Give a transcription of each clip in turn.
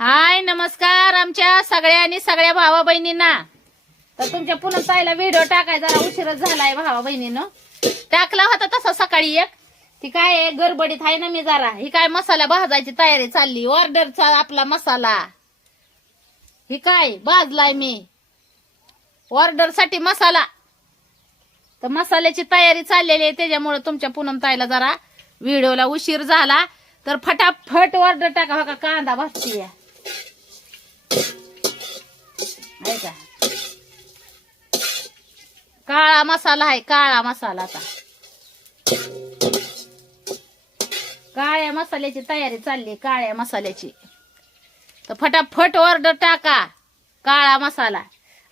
हाय नमस्कार आमच्या सगळ्या आणि सगळ्या भावा बहिणींना. तर तुमच्या पुन्हा ताईला व्हिडिओ टाकाय जरा उशीरच झालाय भावा बहिणीनं. टाकला होता तसा सकाळी एक. ती काय गडबडीत आहे ना मी जरा. ही काय मसाला भाजायची तयारी चालली ऑर्डरचा आपला मसाला. ही काय भाजलाय मी. ऑर्डरसाठी मसाला. तर मसाल्याची तयारी चाललेली आहे त्याच्यामुळे तुमच्या पुनम ताईला जरा व्हिडिओला उशीर झाला. तर फटाफट ऑर्डर टाका हो का? कांदा आहे आहे का? काळा मसाला आहे काळा मसाला आता. काळ्या मसाल्याची तयारी चालली काळ्या मसाल्याची. तर फटाफट ऑर्डर टाका काळा मसाला.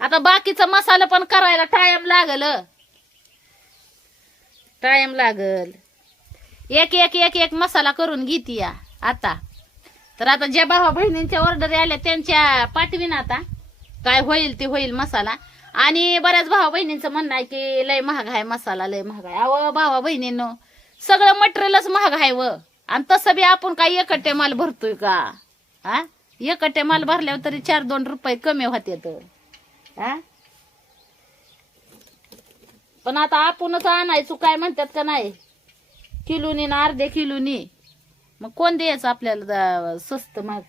आता बाकीचा मसाला पण करायला टाइम लागल. टाइम लागल. एक एक एक एक मसाला करून घेते या आता. तर आता ज्या भावा बहिणींच्या ऑर्डर आल्या त्यांच्या पाठवीन आता. काय होईल ते होईल मसाला. आणि बऱ्याच भावा बहिणींचं म्हणणं आहे की लय महाग आहे मसाला लय महाग आहे. अहो भावा बहिणींनो सगळं मटेरियलच महाग आहे व. आणि तसं बी आपण काय एकट्टे माल भरतोय का? हा एकट्टे माल भरल्यावर तरी चार दोन रुपये कमी होत तर. हा पण आता आपणच आणायचो काय म्हणतात का नाही? किलोनी ना अर्धे किलोनी मग कोण द्यायचं आपल्याला स्वस्त मग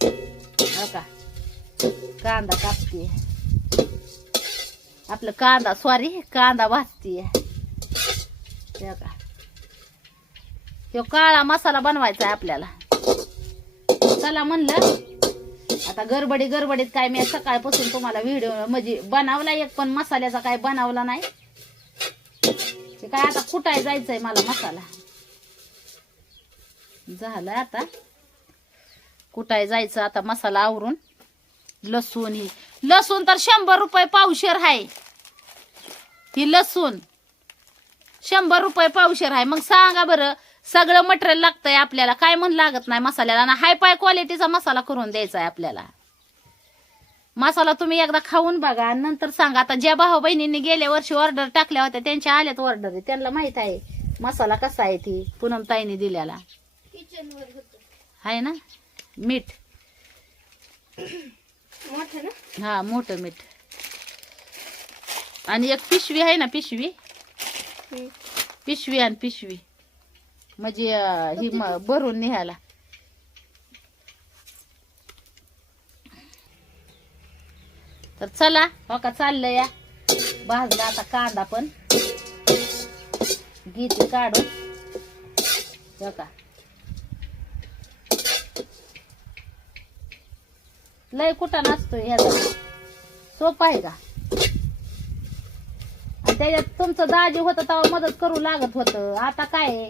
हो का? कांदा कापते. आपलं कांदा सॉरी कांदा भाजतीये. हो का तो काळा मसाला बनवायचा आहे आपल्याला. चला म्हणलं आता गडबडी गडबडीत काय मी सकाळपासून तुम्हाला व्हिडिओ म्हणजे बनवला एक पण मसाल्याचा काय बनवला नाही. ते काय आता कुठाय जायचंय मला मसाला? झालं आता. कुठाय जायचं आता मसाला आवरून? लसूण ही. लसूण तर शंभर रुपये पावशेर आहे ही लसूण. शंभर रुपये पावशेर आहे मग सांगा बरं सगळं मटेरियल लागतंय आपल्याला. काय म्हण लागत नाही मसाल्याला? आणि हाय पाय क्वालिटीचा मसाला करून द्यायचा आहे आपल्याला. मसाला तुम्ही एकदा खाऊन बघा. नंतर सांगा. आता ज्या भाऊ बहिणींनी गेल्या वर्षी ऑर्डर टाकल्या होत्या त्यांच्या आल्यात ऑर्डर त्यांना माहीत आहे मसाला कसा आहे ती पूनम ताईने दिलेला. आहे ना? मीठ. हा मोठं मीठ. आणि एक पिशवी आहे ना पिशवी? पिशवी आणि पिशवी. म्हणजे ही भरून निघाला तर चला हो का चाललं या. भाजला आता कांदा पण. घेते काढून. हो का. लय कुठं नसतो ह्याचा सोपा आहे का? आणि त्याच्यात तुमचं दाजी होतं तेव्हा मदत करू लागत होतं. आता काय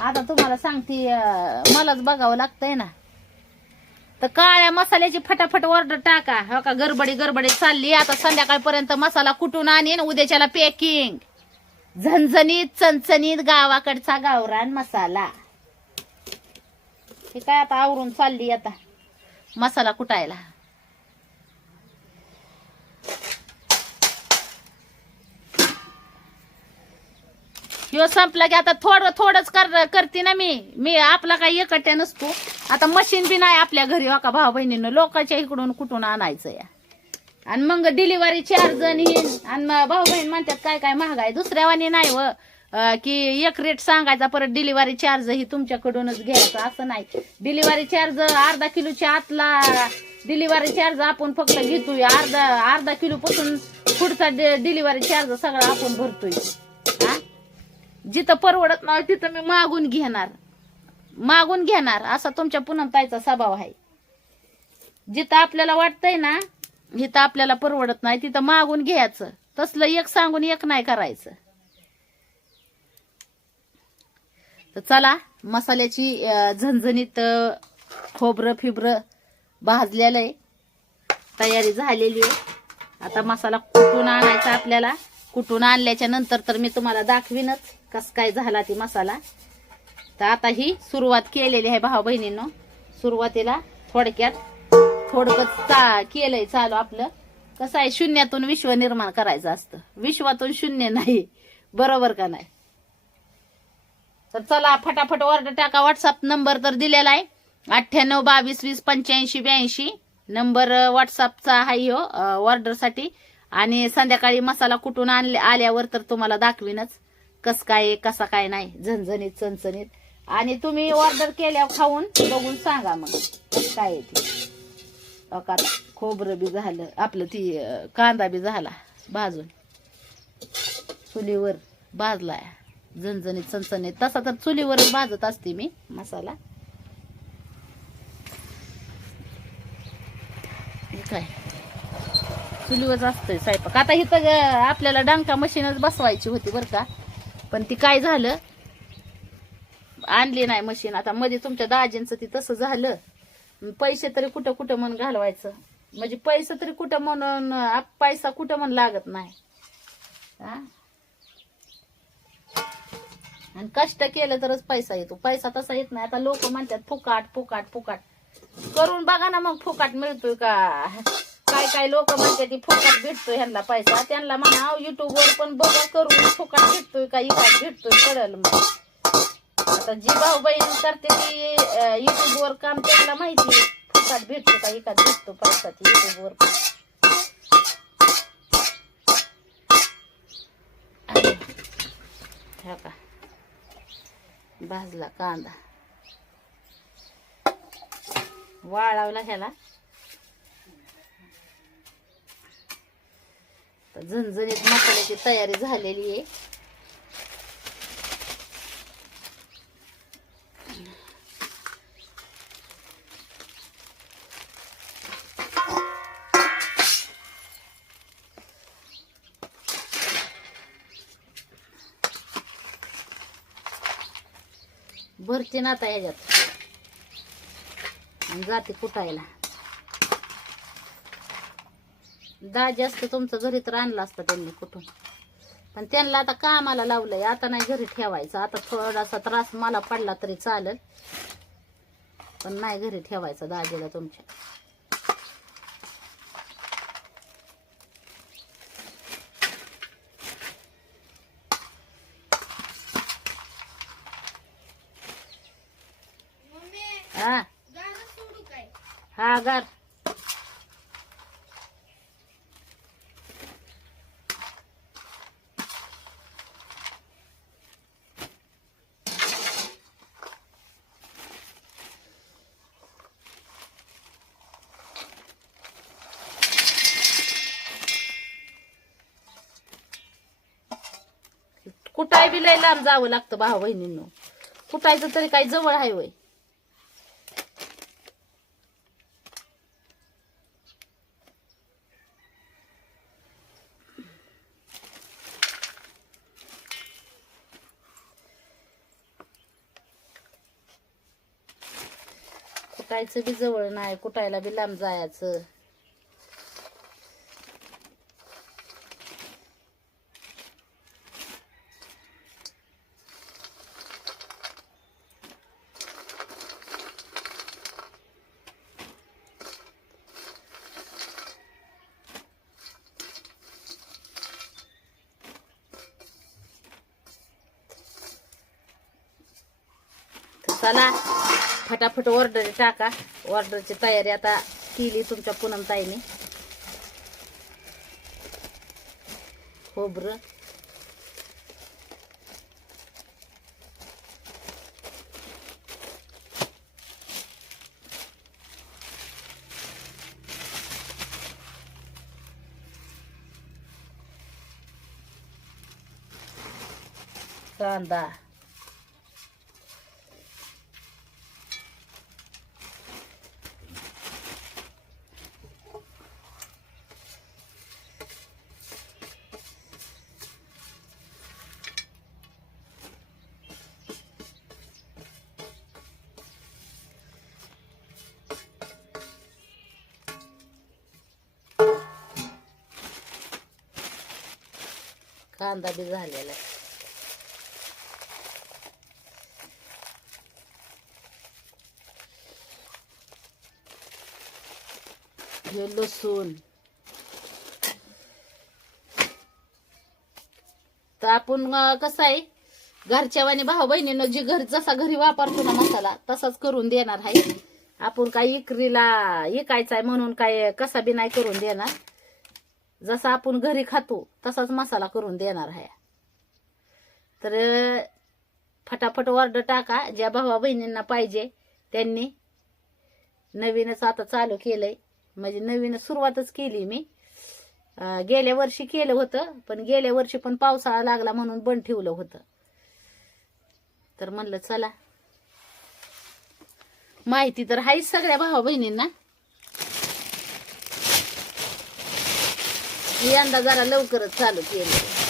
आता तुम्हाला सांगते मलाच बघावं लागतंय ना. तर काळ्या मसाल्याची फटाफट ऑर्डर टाका. हो का? गडबडी गडबडी चालली. आता संध्याकाळपर्यंत मसाला कुटून आणीन? उद्याच्याला पॅकिंग झणझणीत चणचणीत गावाकडचा गावरान मसाला. हे काय आता आवरून चालली आता? मसाला कुटायला ह्यो संपला की आता थोडं थोडंच कर करते ना मी. मी आपला काही एकट्या नसतो. आता मशीन बी नाही आपल्या घरी हो का भाऊ बहिणीनं? लोकांच्या इकडून कुठून आणायचं या? आणि मग डिलिव्हरी चार्ज आणि आणि भाऊ बहीण म्हणतात काय काय महाग आहे दुसऱ्यावानी नाही व. की एक रेट सांगायचा परत डिलिव्हरी चार्ज ही तुमच्याकडूनच घ्यायचं. असं नाही. डिलिव्हरी चार्ज अर्धा किलोच्या आतला डिलिव्हरी चार्ज आपण फक्त घेतोय. अर्धा अर्धा किलो पासून पुढचा डिलिव्हरी चार्ज सगळा आपण भरतोय. जिथं परवडत नाही तिथं मी मागून घेणार. मागून घेणार असा तुमच्या पुनमताईचा स्वभाव आहे. जिथं आपल्याला वाटतंय ना जिथं आपल्याला परवडत नाही तिथं मागून घ्यायचं. तसलं एक सांगून एक नाही करायचं. तर चला मसाल्याची झणझणीत खोबरं फिबरं भाजलेलं आहे. तयारी झालेली आहे. आता मसाला कुटून आणायचा आपल्याला? कुठून आणल्याच्या नंतर तर मी तुम्हाला दाखवीनच कस काय झाला ती मसाला. तर आता ही सुरुवात केलेली आहे भाऊ बहिणींनो. सुरुवातीला थोडक्यात थोडकच चा केलंय चालू आपलं. कसं आहे शून्यातून विश्व निर्माण करायचं असतं. विश्वातून शून्य नाही बरोबर का नाही? तर चला फटाफट ऑर्डर टाका. व्हॉट्सअप नंबर तर दिलेला आहे. अठ्ठ्याण्णव बावीस वीस पंच्याऐंशी ब्याऐंशी. नंबर व्हॉट्सअपचा आहे हो ऑर्डरसाठी आणि संध्याकाळी मसाला कुठून आणले आल्यावर तर तुम्हाला दाखवीनच. कस काय कसा काय नाही. झणझणीत चणचणीत. आणि तुम्ही ऑर्डर केल्यावर खाऊन बघून सांगा मग. काय ते. खोबरं बी झालं. आपलं ती कांदा बी झाला भाजून. चुलीवर भाजलाय. झणझणीत चणचणीत. तसा तर चुलीवरच भाजत असते मी मसाला. हे काय? चुलीवरच असतंय स्वयंपाक. आता इथं ग- आपल्याला डांका मशीनच बसवायची होती बरं का. पण ती काय झालं? आणली नाही मशीन. आता मध्ये तुमच्या दाजींचं ती तसं झालं. पैसे तरी कुठं कुठं म्हणून घालवायचं? म्हणजे पैसे तरी कुठं म्हणून पैसा कुठं म्हणून लागत नाही. हा? आणि कष्ट केलं तरच पैसा येतो. पैसा तसा येत नाही. आता लोक म्हणतात फुकाट फुकाट फुकाट. करून बघा ना मग फुकाट मिळतोय का? काय काय लोक म्हणते ती फुकट भेटतोय ह्यांना पैसा. त्यांना म्हणा युट्यूबवर पण बघा करून फुकट भेटतोय का? इकाट भेटतोय कळलं मग. आता जी भाऊ बहीण करते ती युट्यूबवर काम त्यांना माहिती फुकट भेटतो का? इकाट भेटतो पैसा ती युट्यूबवर पण. का भाजला कांदा. वाळावला ह्याला. झणझणीत मसाल्याची तयारी झालेली आहे. भरते ना आता ह्याच्यात. आणि जाते कुटायला. दहा जास्त तुमचं घरी तर आणलं असतं त्यांनी कुठून. पण त्यांना आता कामाला लावलंय. आता नाही घरी ठेवायचं. आता थोडासा त्रास मला पडला तरी चालेल. पण नाही घरी ठेवायचं दाजीला तुमच्या. हा. हा गार. कुठाय बी लय लांब जावं लागतं भाऊ बहिणींनो कुठायचं तरी काही जवळ आहे वय. कुटायचं बी जवळ नाही कुटायला बी लांब जायचं. तर चला फटाफट ऑर्डर टाका. ऑर्डरची तयारी आता केली तुमच्या पूनम ताईने. खोबरं. कांदा. कांदा बी झालेला आहे. हे लसूण. तर आपण कसं आहे घरच्या वाणी भाऊ बहिणीनं जे घर जसा घरी वापरतो ना मसाला तसाच करून देणार आहे. आपण काय इकरीला इकायचा आहे म्हणून काय कसा बी नाही करून देणार. जसा आपण घरी खातो तसाच मसाला करून देणार आहे. तर फटाफट ऑर्डर टाका. ज्या भावा बहिणींना पाहिजे त्यांनी नवीनच आता चालू केलंय. म्हणजे नवीन सुरुवातच केली मी. गेल्या वर्षी केलं होतं पण गेल्या वर्षी पण पावसाळा लागला म्हणून बंद ठेवलं होतं. तर म्हणलं चला. माहिती तर आहेच सगळ्या भावा बहिणींना. यंदा जरा लवकरच चालू केलं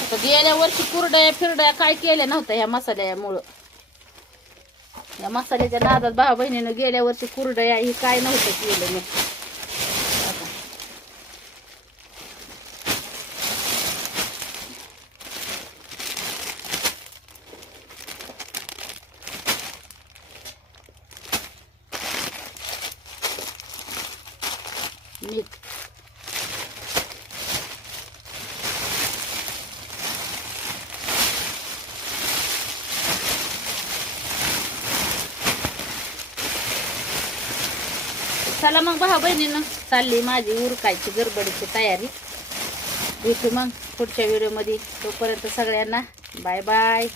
आता गेल्या वर्षी कुरड्या फिरड्या काय केल्या नव्हत्या ह्या मसाल्यामुळं. या मसाल्याच्या नादात भावा बहिणीनं गेल्या वर्षी कुरडया ही काय नव्हतं केलं मग आता. मीठ चला मग भाऊ बहिणीनं. चालली माझी उरकायची गडबडीची तयारी. भेटू मग पुढच्या व्हिडिओमध्ये तोपर्यंत सगळ्यांना बाय बाय.